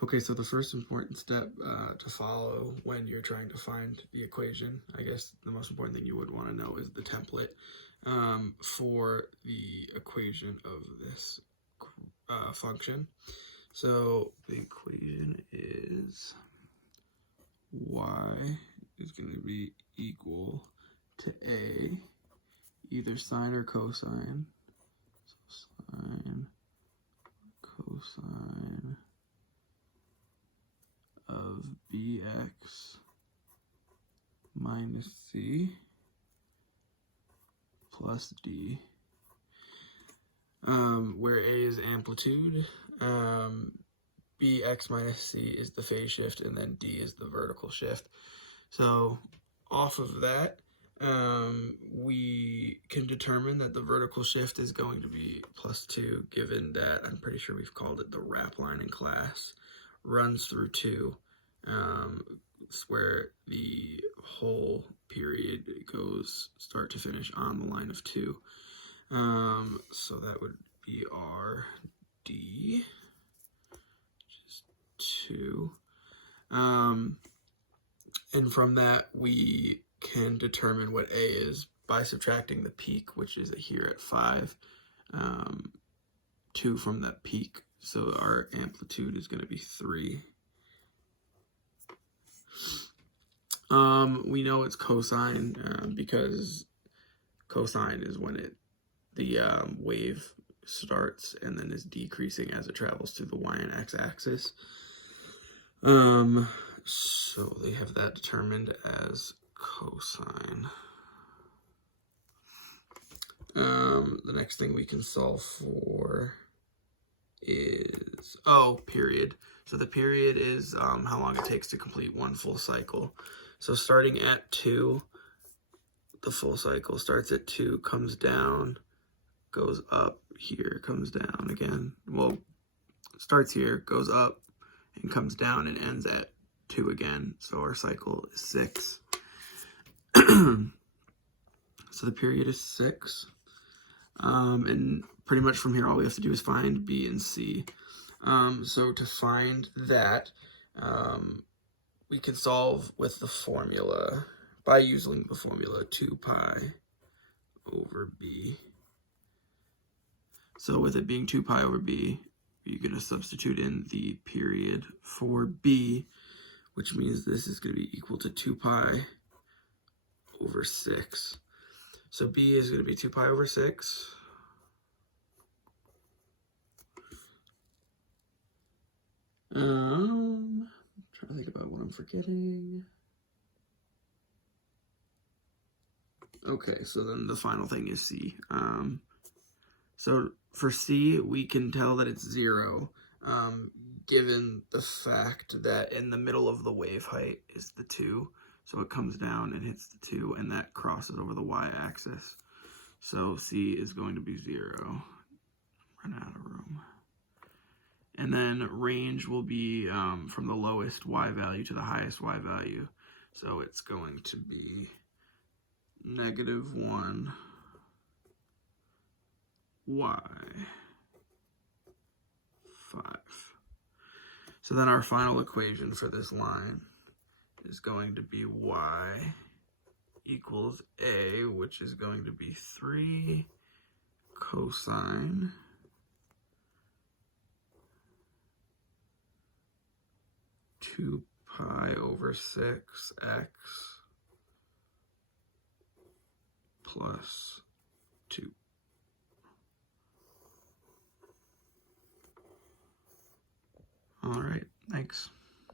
Okay, so the first important step to follow when you're trying to find the equation, I guess the most important thing you would want to know is the template for the equation of this function. So the equation is y is going to be equal to a, either sine or cosine. So sine, cosine of bx minus c plus d, where a is amplitude, bx minus c is the phase shift, and then d is the vertical shift. So off of that, we can determine that the vertical shift is going to be +2, given that, I'm pretty sure we've called it the wrap line in class, runs through 2. It's where the whole period goes start to finish on the line of 2. So that would be our D, which is 2. And from that, we can determine what A is by subtracting the peak, which is here at 5, 2 from that peak. So our amplitude is going to be 3. We know it's cosine because cosine is when the wave starts and then is decreasing as it travels through the y and x axis. So they have that determined as cosine. The next thing we can solve for is, period. So the period is how long it takes to complete one full cycle. So starting at 2, the full cycle starts at 2, comes down, goes up here, comes down again. Well, starts here, goes up, and comes down and ends at 2 again. So our cycle is 6. So the period is 6. And pretty much from here, all we have to do is find B and C. So to find that, we can solve with the formula, by using the formula 2 pi over B. So with it being 2 pi over B, you're going to substitute in the period for B, which means this is going to be equal to 2 pi over 6. So B is going to be 2 pi over 6. I'm trying to think about what I'm forgetting. Okay, so then the final thing is C. So for C, we can tell that it's 0, given the fact that in the middle of the wave height is the 2. So it comes down and hits the 2, and that crosses over the y-axis. So C is going to be 0. Run out of room. And then range will be from the lowest y value to the highest y value. So it's going to be -1 y 5. So then our final equation for this line is going to be y equals a, which is going to be 3 cosine (2 pi over 6x plus 2. All right, thanks.